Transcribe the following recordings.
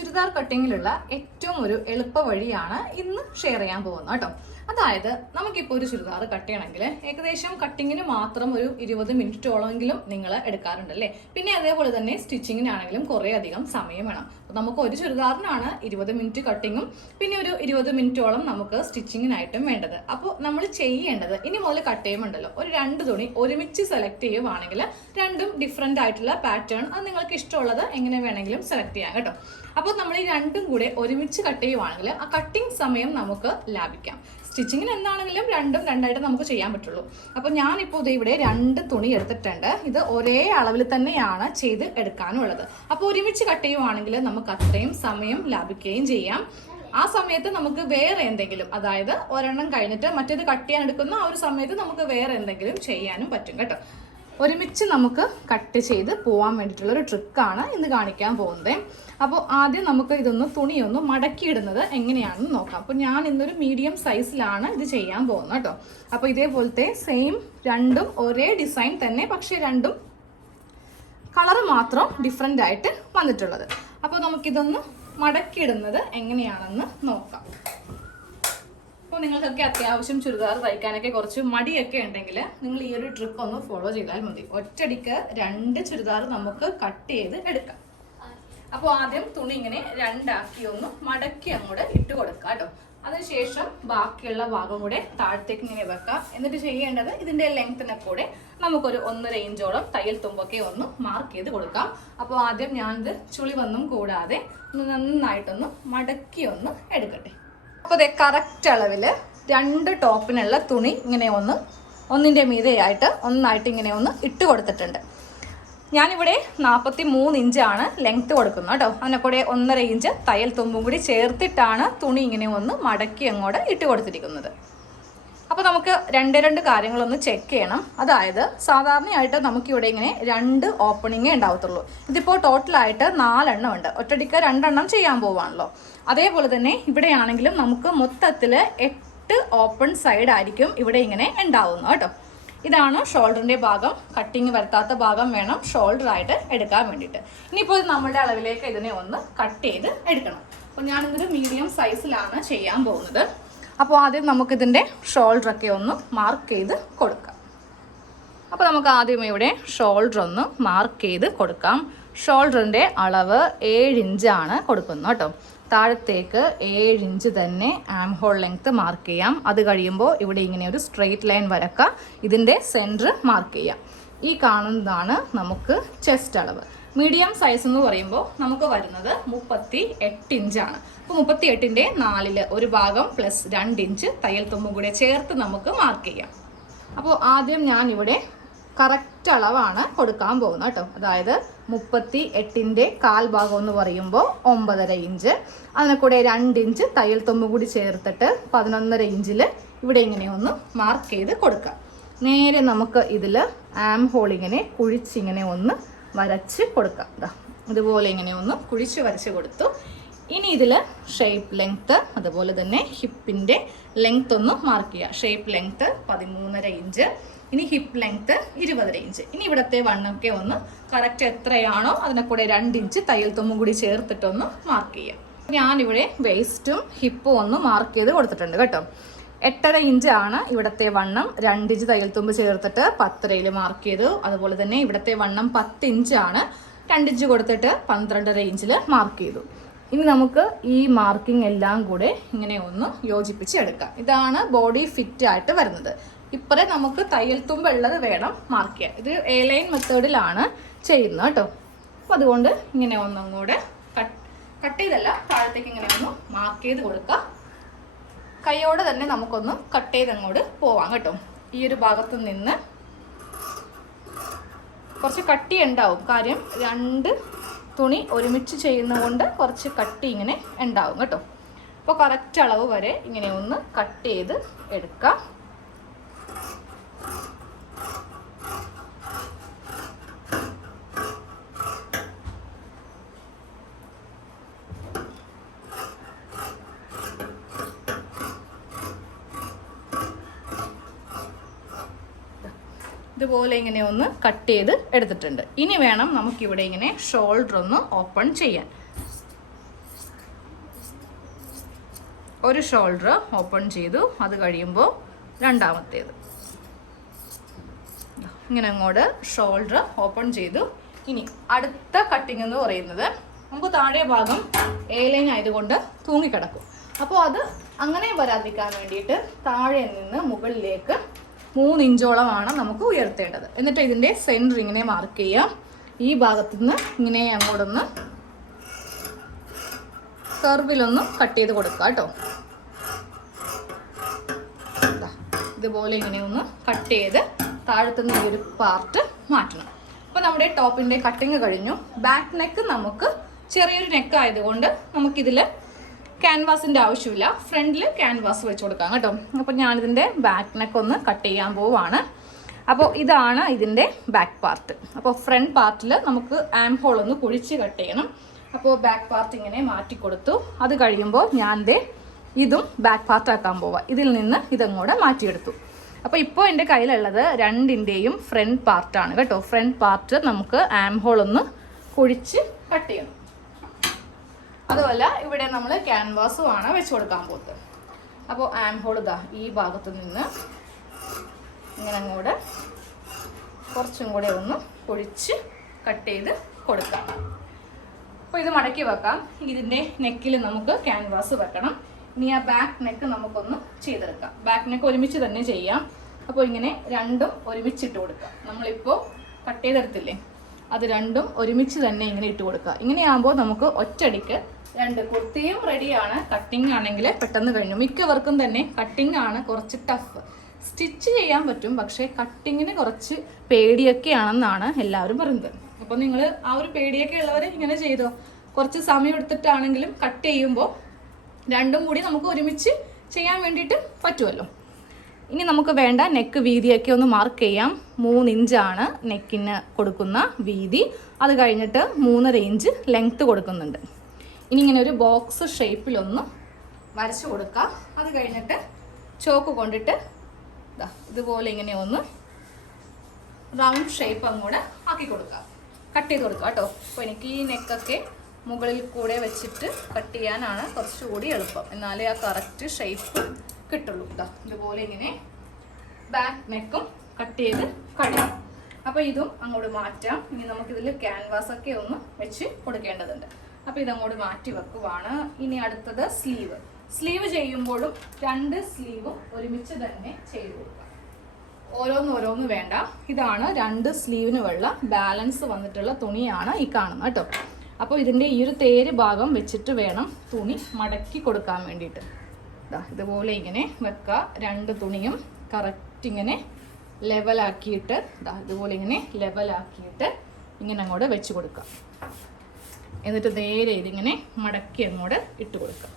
ചുരിദാർ കട്ടിങ്ങിലുള്ള ഏറ്റവും ഒരു എളുപ്പ വഴിയാണ് ഇന്ന് ഷെയർ ചെയ്യാൻ പോകുന്നത് കേട്ടോ. അതായത് നമുക്കിപ്പോൾ ഒരു ചുരിദാർ കട്ട് ചെയ്യണമെങ്കിൽ ഏകദേശം കട്ടിങ്ങിന് മാത്രം ഒരു ഇരുപത് മിനിറ്റോളമെങ്കിലും നിങ്ങൾ എടുക്കാറുണ്ടല്ലേ? പിന്നെ അതേപോലെ തന്നെ സ്റ്റിച്ചിങ്ങിനാണെങ്കിലും കുറേ അധികം സമയം വേണം. അപ്പോൾ നമുക്ക് ഒരു ചുരിദാറിനാണ് ഇരുപത് മിനിറ്റ് കട്ടിങ്ങും പിന്നെ ഒരു ഇരുപത് മിനിറ്റോളം നമുക്ക് സ്റ്റിച്ചിങ്ങിനായിട്ടും വേണ്ടത്. അപ്പോൾ നമ്മൾ ചെയ്യേണ്ടത് ഇനി മുതൽ കട്ട് ചെയ്യുമ്പോണ്ടല്ലോ ഒരു രണ്ട് തുണി ഒരുമിച്ച് സെലക്ട് ചെയ്യുവാണെങ്കിൽ രണ്ടും ഡിഫറെന്റ് ആയിട്ടുള്ള പാറ്റേൺ അത് നിങ്ങൾക്ക് ഇഷ്ടമുള്ളത് എങ്ങനെ വേണമെങ്കിലും സെലക്ട് ചെയ്യാം കേട്ടോ. അപ്പോൾ നമ്മൾ ഈ രണ്ടും കൂടെ ഒരുമിച്ച് കട്ട് ചെയ്യുവാണെങ്കിൽ ആ കട്ടിങ് സമയം നമുക്ക് ലാഭിക്കാം. സ്റ്റിച്ചിങ്ങിന് എന്താണെങ്കിലും രണ്ടും രണ്ടായിട്ട് നമുക്ക് ചെയ്യാൻ പറ്റുള്ളൂ. അപ്പോൾ ഞാനിപ്പോൾ ഇവിടെ രണ്ട് തുണി എടുത്തിട്ടുണ്ട്. ഇത് ഒരേ അളവിൽ തന്നെയാണ് ചെയ്ത് എടുക്കാനുള്ളത്. അപ്പോൾ ഒരുമിച്ച് കട്ട് ചെയ്യുവാണെങ്കിൽ നമുക്ക് അത്രയും സമയം ലാഭിക്കുകയും ചെയ്യാം. ആ സമയത്ത് നമുക്ക് വേറെ എന്തെങ്കിലും അതായത് ഒരെണ്ണം കഴിഞ്ഞിട്ട് മറ്റേത് കട്ട് ചെയ്യാൻ എടുക്കുന്ന ആ ഒരു സമയത്ത് നമുക്ക് വേറെ എന്തെങ്കിലും ചെയ്യാനും പറ്റും കേട്ടോ. ഒരുമിച്ച് നമുക്ക് കട്ട് ചെയ്ത് പോകാൻ വേണ്ടിയിട്ടുള്ള ഒരു ട്രിക്കാണ് ഇന്ന് കാണിക്കാൻ പോകുന്നത്. അപ്പോൾ ആദ്യം നമുക്ക് ഇതൊന്ന് തുണിയൊന്ന് മടക്കിയിടുന്നത് എങ്ങനെയാണെന്ന് നോക്കാം. അപ്പോൾ ഞാൻ ഇന്നൊരു മീഡിയം സൈസിലാണ് ഇത് ചെയ്യാൻ പോകുന്നത് കേട്ടോ. അപ്പോൾ ഇതേപോലത്തെ സെയിം രണ്ടും ഒരേ ഡിസൈൻ തന്നെ പക്ഷേ രണ്ടും കളർ മാത്രം ഡിഫറെന്റ് ആയിട്ട് വന്നിട്ടുള്ളത്. അപ്പോൾ നമുക്കിതൊന്ന് മടക്കിയിടുന്നത് എങ്ങനെയാണെന്ന് നോക്കാം. നിങ്ങൾക്കൊക്കെ അത്യാവശ്യം ചുരിദാർ തയ്ക്കാനൊക്കെ കുറച്ച് മടിയൊക്കെ ഉണ്ടെങ്കിൽ നിങ്ങൾ ഈ ഒരു ട്രിക്ക് ഒന്ന് ഫോളോ ചെയ്താൽ മതി. ഒറ്റടിക്ക് രണ്ട് ചുരിദാർ നമുക്ക് കട്ട് ചെയ്ത് എടുക്കാം. അപ്പോൾ ആദ്യം തുണി ഇങ്ങനെ രണ്ടാക്കി ഒന്ന് മടക്കി അങ്ങോട്ട് ഇട്ട് കൊടുക്കുക കേട്ടോ. അതിനുശേഷം ബാക്കിയുള്ള ഭാഗം കൂടെ താഴത്തേക്ക് ഇങ്ങനെ വെക്കാം. എന്നിട്ട് ചെയ്യേണ്ടത് ഇതിന്റെ ലെങ്ത്തിനെ കൂടെ നമുക്കൊരു ഒന്നര ഇഞ്ചോളം തയ്യൽ തുമ്പൊക്കെ ഒന്ന് മാർക്ക് ചെയ്ത് കൊടുക്കാം. അപ്പോൾ ആദ്യം ഞാനിത് ചുളി വന്നും കൂടാതെ ഒന്ന് നന്നായിട്ടൊന്ന് മടക്കി ഒന്ന് എടുക്കട്ടെ. അപ്പോൾ അതെ കറക്റ്റ് അളവിൽ രണ്ട് ടോപ്പിനുള്ള തുണി ഇങ്ങനെ ഒന്ന് ഒന്നിന്റെ മീതെയായിട്ട് ഒന്നായിട്ട് ഇങ്ങനെ ഒന്ന് ഇട്ട് കൊടുത്തിട്ടുണ്ട്. ഞാനിവിടെ നാൽപ്പത്തി മൂന്ന് ഇഞ്ചാണ് ലെങ്ത്ത് കൊടുക്കുന്നത് കേട്ടോ. അതിനെ കൂടെ ഒന്നര ഇഞ്ച് തയ്യൽ തുമ്പും കൂടി ചേർത്തിട്ടാണ് തുണി ഇങ്ങനെ ഒന്ന് മടക്കി അങ്ങോട്ട് ഇട്ട് കൊടുത്തിരിക്കുന്നത്. അപ്പോൾ നമുക്ക് രണ്ട് രണ്ട് കാര്യങ്ങളൊന്ന് ചെക്ക് ചെയ്യണം. അതായത് സാധാരണയായിട്ട് നമുക്കിവിടെ ഇങ്ങനെ രണ്ട് ഓപ്പണിങ്ങേ ഉണ്ടാവത്തുള്ളൂ. ഇതിപ്പോൾ ടോട്ടലായിട്ട് നാലെണ്ണം ഉണ്ട്. ഒറ്റടിക്ക് രണ്ടെണ്ണം ചെയ്യാൻ പോവാണല്ലോ. അതേപോലെ തന്നെ ഇവിടെയാണെങ്കിലും നമുക്ക് മൊത്തത്തിൽ എട്ട് ഓപ്പൺ സൈഡ് ആയിരിക്കും ഇവിടെ ഇങ്ങനെ ഉണ്ടാവുന്നത് കേട്ടോ. ഇതാണ് ഷോൾഡറിന്റെ ഭാഗം. കട്ടിങ് വരുത്താത്ത ഭാഗം വേണം ഷോൾഡർ ആയിട്ട് എടുക്കാൻ വേണ്ടിയിട്ട്. ഇനിയിപ്പോൾ നമ്മുടെ അളവിലേക്ക് ഇതിനെ ഒന്ന് കട്ട് ചെയ്ത് എടുക്കണം. അപ്പോൾ ഞാനിതൊരു മീഡിയം സൈസിലാണ് ചെയ്യാൻ പോകുന്നത്. അപ്പോൾ ആദ്യം നമുക്കിതിന്റെ ഷോൾഡറൊക്കെ ഒന്ന് മാർക്ക് ചെയ്ത് കൊടുക്കാം. അപ്പോൾ നമുക്ക് ആദ്യം ഇവിടെ ഷോൾഡർ ഒന്ന് മാർക്ക് ചെയ്ത് കൊടുക്കാം. ഷോൾഡറിന്റെ അളവ് ഏഴ് ഇഞ്ചാണ് കൊടുക്കുന്നത് കേട്ടോ. താഴത്തേക്ക് ഏഴ് ഇഞ്ച് തന്നെ ആം ഹോൾ ലെങ്ത്ത് മാർക്ക് ചെയ്യാം. അത് കഴിയുമ്പോൾ ഇവിടെ ഇങ്ങനെ ഒരു സ്ട്രെയിറ്റ് ലൈൻ വരക്കാം ഇതിന്റെ സെന്റർ മാർക്ക് ചെയ്യാം. ഈ കാണുന്നതാണ് നമുക്ക് ചെസ്റ്റ് അളവ്. മീഡിയം സൈസ് എന്ന് പറയുമ്പോൾ നമുക്ക് വരുന്നത് മുപ്പത്തി എട്ട് ഇഞ്ചാണ് അപ്പോൾ മുപ്പത്തി എട്ടിന്റെ നാലിൽ ഒരു ഭാഗം പ്ലസ് രണ്ട് ഇഞ്ച് തയ്യൽ തുമ്പും കൂടെ ചേർത്ത് നമുക്ക് മാർക്ക് ചെയ്യാം. അപ്പോൾ ആദ്യം ഞാൻ ഇവിടെ കറക്റ്റ് അളവാണ് കൊടുക്കാൻ പോകുന്നത് കേട്ടോ. അതായത് മുപ്പത്തി എട്ടിന്റെ കാൽ ഭാഗം എന്ന് പറയുമ്പോൾ ഒമ്പതര ഇഞ്ച് അതിനെ കൂടെ രണ്ട് ഇഞ്ച് തയ്യൽ തുമ്പ് കൂടി ചേർത്തിട്ട് പതിനൊന്നര ഇഞ്ചിൽ ഇവിടെ ഇങ്ങനെ ഒന്ന് മാർക്ക് ചെയ്ത് കൊടുക്കുക നേരെ നമുക്ക് ഇതിൽ ആം ഹോളിങ്ങനെ കുഴിച്ചിങ്ങനെ ഒന്ന് വരച്ച് കൊടുക്കാം. ഇതാ ഇതുപോലെ ഇങ്ങനെ ഒന്ന് കുഴിച്ച് വരച്ച് കൊടുത്തു. ഇനി ഇതിൽ ഷേപ്പ് ലെങ്ത്ത് അതുപോലെ തന്നെ ഹിപ്പിന്റെ ലെങ്ത്ത് ഒന്ന് മാർക്ക് ചെയ്യുക. ഷേപ്പ് ലെങ്ത്ത് പതിമൂന്നര ഇഞ്ച് ഇനി ഹിപ്പ് ലെങ്ത്ത് ഇരുപതര ഇഞ്ച് ഇനി ഇവിടുത്തെ വണ്ണൊക്കെ ഒന്ന് കറക്റ്റ് എത്രയാണോ അതിനെ കൂടെ രണ്ട് ഇഞ്ച് തയ്യൽ തുമ്പും കൂടി ചേർത്തിട്ടൊന്ന് മാർക്ക് ചെയ്യുക. ഞാനിവിടെ വേസ്റ്റും ഹിപ്പും ഒന്ന് മാർക്ക് ചെയ്ത് കൊടുത്തിട്ടുണ്ട് കേട്ടോ. എട്ടര ഇഞ്ച് ആണ് ഇവിടുത്തെ വണ്ണം. രണ്ട് ഇഞ്ച് തയ്യൽ തുമ്പ് ചേർത്തിട്ട് പത്തരയിൽ മാർക്ക് ചെയ്തു. അതുപോലെ തന്നെ ഇവിടുത്തെ വണ്ണം പത്ത് ആണ്. രണ്ട് ഇഞ്ച് കൊടുത്തിട്ട് പന്ത്രണ്ടര ഇഞ്ചിൽ മാർക്ക് ചെയ്തു. ഇനി നമുക്ക് ഈ മാർക്കിംഗ് എല്ലാം കൂടെ ഇങ്ങനെ ഒന്ന് യോജിപ്പിച്ച് എടുക്കാം. ഇതാണ് ബോഡി ഫിറ്റ് ആയിട്ട് വരുന്നത്. ഇപ്പറേ നമുക്ക് തയ്യൽ തുമ്പുള്ളത് വേണം മാർക്ക് ചെയ്യാൻ. ഇത് എ ലൈൻ മെത്തേഡിലാണ് ചെയ്യുന്നത് കേട്ടോ. അപ്പോൾ അതുകൊണ്ട് ഇങ്ങനെ ഒന്നും കൂടെ കട്ട് കട്ട് ചെയ്തല്ല താഴത്തേക്ക് ഇങ്ങനെ ഒന്ന് മാർക്ക് ചെയ്ത് കൊടുക്കുക കൈയോടെ തന്നെ നമുക്കൊന്ന് കട്ട് ചെയ്ത് അങ്ങോട്ട് പോവാം കേട്ടോ. ഈ ഒരു ഭാഗത്ത് നിന്ന് കുറച്ച് കട്ടി ഉണ്ടാവും. കാര്യം രണ്ട് തുണി ഒരുമിച്ച് ചെയ്യുന്നതുകൊണ്ട് കുറച്ച് കട്ടി ഇങ്ങനെ ഉണ്ടാവും കേട്ടോ. അപ്പോൾ കറക്റ്റ് അളവ് വരെ ഇങ്ങനെ ഒന്ന് കട്ട് ചെയ്ത് എടുക്കാം. ഇതുപോലെ ഇങ്ങനെ ഒന്ന് കട്ട് ചെയ്ത് എടുത്തിട്ടുണ്ട്. ഇനി വേണം നമുക്കിവിടെ ഇങ്ങനെ ഷോൾഡർ ഒന്ന് ഓപ്പൺ ചെയ്യാൻ. ഒരു ഷോൾഡർ ഓപ്പൺ ചെയ്തു. അത് കഴിയുമ്പോൾ രണ്ടാമത്തേത്. ഇങ്ങനെ അങ്ങോട്ട് ഷോൾഡർ ഓപ്പൺ ചെയ്തു. ഇനി അടുത്ത കട്ടിങ് എന്ന് പറയുന്നത് നമുക്ക് താഴെ ഭാഗം എ ലൈൻ ആയതുകൊണ്ട് തൂങ്ങിക്കിടക്കും. അപ്പോൾ അത് അങ്ങനെ വരാതിരിക്കാൻ വേണ്ടിയിട്ട് താഴെ നിന്ന് മുകളിലേക്ക് മൂന്ന് ഇഞ്ചോളമാണ് നമുക്ക് ഉയർത്തേണ്ടത്. എന്നിട്ട് ഇതിന്റെ സെന്റർ ഇങ്ങനെ മാർക്ക് ചെയ്യാം. ഈ ഭാഗത്തു നിന്ന് ഇങ്ങനെ അങ്ങോട്ടൊന്ന് കർവിലൊന്ന് കട്ട് ചെയ്ത് കൊടുക്കുക കേട്ടോ. ഇതുപോലെ ഇങ്ങനെ ഒന്ന് കട്ട് ചെയ്ത് താഴത്തുനിന്ന് ഈ ഒരു പാർട്ട് മാറ്റണം. അപ്പോൾ നമ്മുടെ ടോപ്പിന്റെ കട്ടിങ് കഴിഞ്ഞു. ബാക്ക് നെക്ക് നമുക്ക് ചെറിയൊരു നെക്ക് ആയതുകൊണ്ട് നമുക്കിതിൽ ക്യാൻവാസിന്റെ ആവശ്യമില്ല. ഫ്രണ്ടിൽ ക്യാൻവാസ് വെച്ച് കൊടുക്കാം കേട്ടോ. അപ്പോൾ ഞാനിതിന്റെ ബാക്ക് നെക്ക് ഒന്ന് കട്ട് ചെയ്യാൻ പോവാണ്. അപ്പോൾ ഇതാണ് ഇതിന്റെ ബാക്ക് പാർട്ട് അപ്പോൾ ഫ്രണ്ട് പാർട്ടിൽ നമുക്ക് ആം ഹോൾ ഒന്ന് കുഴിച്ച് കട്ട് ചെയ്യണം. അപ്പോൾ ബാക്ക് പാർട്ട് ഇങ്ങനെ മാറ്റി കൊടുത്തു. അത് കഴിയുമ്പോൾ ഞാൻ ദേ ഇതും ബാക്ക് പാർട്ട് ആക്കാൻ പോവാം. ഇതിൽ നിന്ന് ഇതങ്ങോട്ട് മാറ്റിയെടുത്തു. അപ്പോൾ ഇപ്പോൾ എന്റെ കയ്യിലുള്ളത് രണ്ടിന്റെയും ഫ്രണ്ട് പാർട്ടാണ് കേട്ടോ. ഫ്രണ്ട് പാർട്ട് നമുക്ക് ആം ഹോൾ ഒന്ന് കുഴിച്ച് കട്ട് ചെയ്യണം. അതുമല്ല ഇവിടെ നമ്മൾ ക്യാൻവാസുമാണ് വെച്ച് കൊടുക്കാൻ പോകുന്നത് അപ്പോൾ ആം ഹോൾ ഇതാ ഈ ഭാഗത്ത് നിന്ന് ഇങ്ങനെ അങ്ങോട്ട് കുറച്ചും കൂടെ ഒന്ന് പൊഴിച്ച് കട്ട് ചെയ്ത് കൊടുക്കാം. അപ്പോൾ ഇത് മടക്കി വെക്കാം. ഇതിന്റെ നെക്കിൽ നമുക്ക് ക്യാൻവാസ് വെക്കണം. ഇനി ആ ബാക്ക് നെക്ക് നമുക്കൊന്ന് ചെയ്തെടുക്കാം. ബാക്ക് നെക്ക് ഒരുമിച്ച് തന്നെ ചെയ്യാം. അപ്പോൾ ഇങ്ങനെ രണ്ടും ഒരുമിച്ചിട്ട് കൊടുക്കാം നമ്മളിപ്പോൾ കട്ട് ചെയ്തെടുത്തില്ലേ? അത് രണ്ടും ഒരുമിച്ച് തന്നെ ഇങ്ങനെ ഇട്ട് കൊടുക്കുക. ഇങ്ങനെയാകുമ്പോൾ നമുക്ക് ഒറ്റയടിക്ക് രണ്ട് കുർത്തിയും റെഡിയാണ് കട്ടിംഗ് ആണെങ്കിൽ പെട്ടെന്ന് കഴിഞ്ഞു. മിക്കവർക്കും തന്നെ കട്ടിംഗ് ആണ് കുറച്ച് ടഫ് സ്റ്റിച്ച് ചെയ്യാൻ പറ്റും പക്ഷേ കട്ടിങ്ങിന് കുറച്ച് പേടിയൊക്കെയാണെന്നാണ് എല്ലാവരും പറയുന്നത്. അപ്പോൾ നിങ്ങൾ ആ ഒരു പേടിയൊക്കെ ഉള്ളവർ ഇങ്ങനെ ചെയ്തോ? കുറച്ച് സമയം എടുത്തിട്ടാണെങ്കിലും കട്ട് ചെയ്യുമ്പോൾ രണ്ടും കൂടി നമുക്ക് ഒരുമിച്ച് ചെയ്യാൻ വേണ്ടിയിട്ട് പറ്റുമല്ലോ. ഇനി നമുക്ക് വേണ്ട നെക്ക് വീതിയൊക്കെ ഒന്ന് മാർക്ക് ചെയ്യാം. മൂന്ന് ഇഞ്ചാണ് നെക്കിന് കൊടുക്കുന്ന വീതി. അത് കഴിഞ്ഞിട്ട് മൂന്നര ഇഞ്ച് ലെങ്ത്ത് കൊടുക്കുന്നുണ്ട്. ഇനി ഇങ്ങനെ ഒരു ബോക്സ് ഷേപ്പിലൊന്ന് വരച്ചു കൊടുക്കുക അത് കഴിഞ്ഞിട്ട് ചോക്ക് കൊണ്ടിട്ട് ദാ ഇതുപോലെ ഇങ്ങനെ ഒന്ന് റൗണ്ട് ഷേപ്പ് അങ്ങോട്ട് ആക്കി കൊടുക്കുക കട്ട് ചെയ്ത് കൊടുക്കുക കേട്ടോ. അപ്പോൾ എനിക്ക് ഈ നെക്കൊക്കെ മുകളിൽ കൂടെ വെച്ചിട്ട് കട്ട് ചെയ്യാനാണ് കുറച്ചുകൂടി എളുപ്പം. എന്നാലേ ആ കറക്റ്റ് ഷേപ്പ് കിട്ടുള്ളൂ. ഇതാ ഇതുപോലെ ഇങ്ങനെ ബാക്ക് നെക്കും കട്ട് ചെയ്ത് കഴിയും അപ്പോൾ ഇതും അങ്ങോട്ട് മാറ്റാം. ഇനി നമുക്കിതിൽ ക്യാൻവാസൊക്കെ ഒന്ന് വെച്ച് കൊടുക്കേണ്ടതുണ്ട്. അപ്പോൾ ഇതങ്ങോട്ട് മാറ്റി വെക്കുവാണ്. ഇനി അടുത്തത് സ്ലീവ്. സ്ലീവ് ചെയ്യുമ്പോഴും രണ്ട് സ്ലീവും ഒരുമിച്ച് തന്നെ ചെയ്ത് കൊടുക്കുക. ഓരോന്ന് ഓരോന്ന് വേണ്ട. ഇതാണ് രണ്ട് സ്ലീവിന് വെള്ള ബാലൻസ് വന്നിട്ടുള്ള തുണിയാണ് ഈ കാണുന്നത് കേട്ടോ. അപ്പോൾ ഇതിന്റെ ഈ ഒരു തേര് ഭാഗം വെച്ചിട്ട് വേണം തുണി മടക്കി കൊടുക്കാൻ വേണ്ടിയിട്ട്. ഇതുപോലെ ഇങ്ങനെ വെക്കുക. രണ്ട് തുണിയും കറക്റ്റ് ഇങ്ങനെ ലെവലാക്കിയിട്ട് ഇതുപോലെ ഇങ്ങനെ ലെവലാക്കിയിട്ട് ഇങ്ങനെ അങ്ങോട്ട് വെച്ച് കൊടുക്കുക. എന്നിട്ട് നേരെ ഇതിങ്ങനെ മടക്കി അങ്ങോട്ട് ഇട്ട് കൊടുക്കാം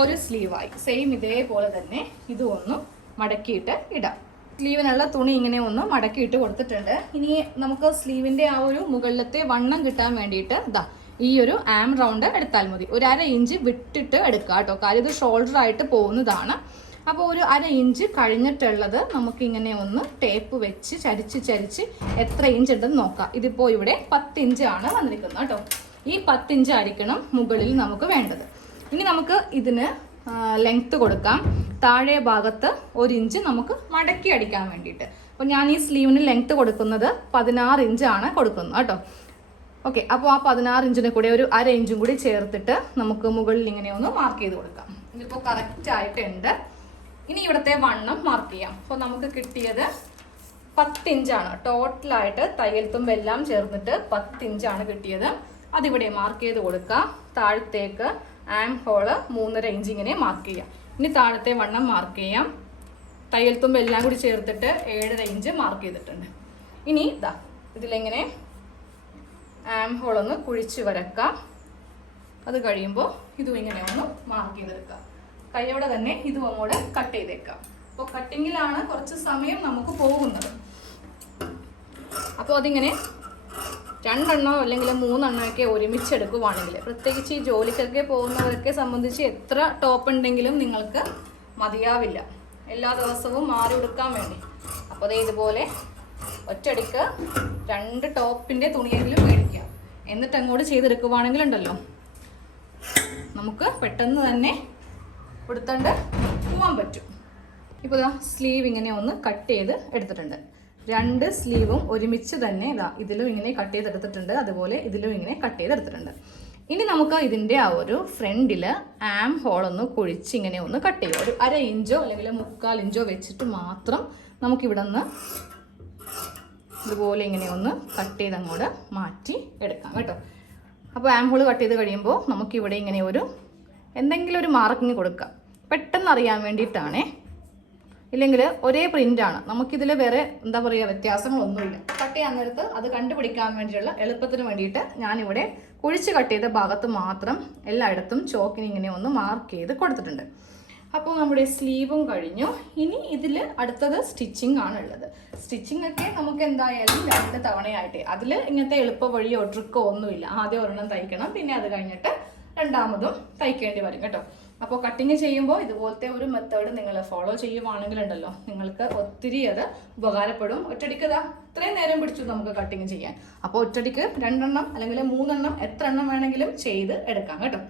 ഒരു സ്ലീവായി. സെയിം ഇതേപോലെ തന്നെ ഇത് ഒന്ന് മടക്കിയിട്ട് ഇടാം. സ്ലീവിനുള്ള തുണി ഇങ്ങനെ ഒന്ന് മടക്കിയിട്ട് കൊടുത്തിട്ടുണ്ട്. ഇനി നമുക്ക് സ്ലീവിന്റെ ആ ഒരു മുകളിലത്തെ വണ്ണം കിട്ടാൻ വേണ്ടിയിട്ട് ഇതാ ഈ ഒരു ആം റൗണ്ട് എടുത്താൽ മതി. ഒരു അര ഇഞ്ച് വിട്ടിട്ട് എടുക്കുക കേട്ടോ. കാര്യം ഇത് ഷോൾഡർ ആയിട്ട് പോകുന്നതാണ്. അപ്പോൾ ഒരു അര ഇഞ്ച് കഴിഞ്ഞിട്ടുള്ളത് നമുക്കിങ്ങനെ ഒന്ന് ടേപ്പ് വെച്ച് ചരിച്ച് ചരിച്ച് എത്ര ഇഞ്ച് ഉണ്ടെന്ന് നോക്കാം. ഇതിപ്പോൾ ഇവിടെ പത്ത് ഇഞ്ചാണ് വന്നിരിക്കുന്നത് കേട്ടോ. ഈ പത്ത് ഇഞ്ച് ആയിരിക്കണം മുകളിൽ നമുക്ക് വേണ്ടത്. ഇനി നമുക്ക് ഇതിന് ലെങ്ത്ത് കൊടുക്കാം. താഴെ ഭാഗത്ത് ഒരു ഇഞ്ച് നമുക്ക് മടക്കി അടിക്കാൻ വേണ്ടിയിട്ട്. അപ്പോൾ ഞാൻ ഈ സ്ലീവിന് ലെങ്ത്ത് കൊടുക്കുന്നത് പതിനാറ് ഇഞ്ചാണ് കൊടുക്കുന്നത് കേട്ടോ. ഓക്കെ അപ്പോൾ ആ പതിനാറ് ഇഞ്ചിന് കൂടെ ഒരു അര ഇഞ്ചും കൂടി ചേർത്തിട്ട് നമുക്ക് മുകളിൽ ഇങ്ങനെ ഒന്ന് മാർക്ക് ചെയ്ത് കൊടുക്കാം. ഇതിപ്പോൾ കറക്റ്റ് ആയിട്ടുണ്ട്. ഇനി ഇവിടുത്തെ വണ്ണം മാർക്ക് ചെയ്യാം. അപ്പോൾ നമുക്ക് കിട്ടിയത് പത്തിഞ്ചാണ് ടോട്ടലായിട്ട് തയ്യൽ തുമ്പ് എല്ലാം ചേർന്നിട്ട് പത്തിഞ്ചാണ് കിട്ടിയത്. അതിവിടെ മാർക്ക് ചെയ്ത് കൊടുക്കുക താഴത്തേക്ക് ആം ഹോൾ മൂന്നര ഇഞ്ച് ഇങ്ങനെ മാർക്ക് ചെയ്യാം. ഇനി താഴത്തെ വണ്ണം മാർക്ക് ചെയ്യാം. തയ്യൽ തുമ്പ് എല്ലാം കൂടി ചേർത്തിട്ട് ഏഴര ഇഞ്ച് മാർക്ക് ചെയ്തിട്ടുണ്ട്. ഇനി ഇതാ ഇതിലെങ്ങനെ ആം ഹോൾ ഒന്ന് കുഴിച്ച് വരക്കാം. അത് കഴിയുമ്പോൾ ഇതും ഇങ്ങനെ ഒന്ന് മാർക്ക് ചെയ്തെടുക്കാം. കൈയോടെ തന്നെ ഇതും അങ്ങോട്ട് കട്ട് ചെയ്തേക്കാം. അപ്പോൾ കട്ടിങ്ങിലാണ് കുറച്ച് സമയം നമുക്ക് പോകുന്നത്. അപ്പോൾ അതിങ്ങനെ രണ്ടെണ്ണോ അല്ലെങ്കിൽ മൂന്നെണ്ണമൊക്കെ ഒക്കെ ഒരുമിച്ചെടുക്കുവാണെങ്കിൽ പ്രത്യേകിച്ച് ഈ ജോലിക്കൊക്കെ പോകുന്നവരൊക്കെ സംബന്ധിച്ച് എത്ര ടോപ്പ് ഉണ്ടെങ്കിലും നിങ്ങൾക്ക് മതിയാവില്ല. എല്ലാ ദിവസവും മാറി എടുക്കാൻ വേണ്ടി. അപ്പോൾ ദേ ഇതുപോലെ ഒറ്റടിക്ക് രണ്ട് ടോപ്പിന്റെ തുണിയെങ്കിലും മേടിക്കുക എന്നിട്ട് അങ്ങോട്ട് ചെയ്തെടുക്കുവാണെങ്കിലുണ്ടല്ലോ നമുക്ക് പെട്ടെന്ന് തന്നെ കൊടുത്തോണ്ട് പോവാൻ പറ്റും. ഇപ്പോൾ സ്ലീവ് ഇങ്ങനെ ഒന്ന് കട്ട് ചെയ്ത് എടുത്തിട്ടുണ്ട്. രണ്ട് സ്ലീവും ഒരുമിച്ച് തന്നെ ഇതാ ഇതിലും ഇങ്ങനെ കട്ട് ചെയ്തെടുത്തിട്ടുണ്ട്. അതുപോലെ ഇതിലും ഇങ്ങനെ കട്ട് ചെയ്തെടുത്തിട്ടുണ്ട്. ഇനി നമുക്ക് ഇതിന്റെ ആ ഒരു ഫ്രണ്ടിൽ ആം ഹോൾ ഒന്ന് കുഴിച്ച് ഇങ്ങനെ ഒന്ന് കട്ട് ചെയ്യുക ഒരു അര ഇഞ്ചോ അല്ലെങ്കിൽ മുക്കാൽ ഇഞ്ചോ വെച്ചിട്ട് മാത്രം നമുക്കിവിടെ നിന്ന് ഇതുപോലെ ഇങ്ങനെ ഒന്ന് കട്ട് ചെയ്ത് അങ്ങോട്ട് മാറ്റി എടുക്കാം കേട്ടോ. അപ്പോൾ ആം ഹോൾ കട്ട് ചെയ്ത് കഴിയുമ്പോൾ നമുക്കിവിടെ ഇങ്ങനെ ഒരു എന്തെങ്കിലും ഒരു മാർക്കിങ് കൊടുക്കാം. പെട്ടെന്ന് അറിയാൻ വേണ്ടിയിട്ടാണേ ഇല്ലെങ്കിൽ ഒരേ പ്രിന്റാണ് നമുക്കിതിൽ വേറെ എന്താ പറയുക വ്യത്യാസങ്ങളൊന്നുമില്ല. കട്ട് ചെയ്യാൻ നേരത്ത് അത് കണ്ടുപിടിക്കാൻ വേണ്ടിയിട്ടുള്ള എളുപ്പത്തിന് വേണ്ടിയിട്ട് ഞാനിവിടെ കുഴിച്ച് കട്ട് ചെയ്ത ഭാഗത്ത് മാത്രം എല്ലായിടത്തും ചോക്കിന് ഇങ്ങനെ ഒന്ന് മാർക്ക് ചെയ്ത് കൊടുത്തിട്ടുണ്ട്. അപ്പോൾ നമ്മുടെ സ്ലീവും കഴിഞ്ഞു. ഇനി ഇതിൽ അടുത്തത് സ്റ്റിച്ചിങ് ആണുള്ളത്. സ്റ്റിച്ചിങ് ഒക്കെ നമുക്ക് എന്തായാലും രണ്ട് തവണയായിട്ട്. അതിൽ ഇങ്ങനത്തെ എളുപ്പ വഴിയോ ട്രിക്കോ ഒന്നുമില്ല. ആദ്യം ഒരെണ്ണം തയ്ക്കണം പിന്നെ അത് കഴിഞ്ഞിട്ട് രണ്ടാമതും തയ്ക്കേണ്ടി വരും കേട്ടോ. അപ്പോൾ കട്ടിങ് ചെയ്യുമ്പോൾ ഇതുപോലത്തെ ഒരു മെത്തേഡ് നിങ്ങൾ ഫോളോ ചെയ്യുവാണെങ്കിലുണ്ടല്ലോ നിങ്ങൾക്ക് ഒത്തിരി അത് ഉപകാരപ്പെടും. ഒറ്റടിക്ക് ഇതാ ഇത്രയും നേരം പിടിച്ചു നമുക്ക് കട്ടിങ് ചെയ്യാൻ. അപ്പോൾ ഒറ്റടിക്ക് രണ്ടെണ്ണം അല്ലെങ്കിൽ മൂന്നെണ്ണം എത്ര എണ്ണം വേണമെങ്കിലും ചെയ്ത് എടുക്കാം കേട്ടോ.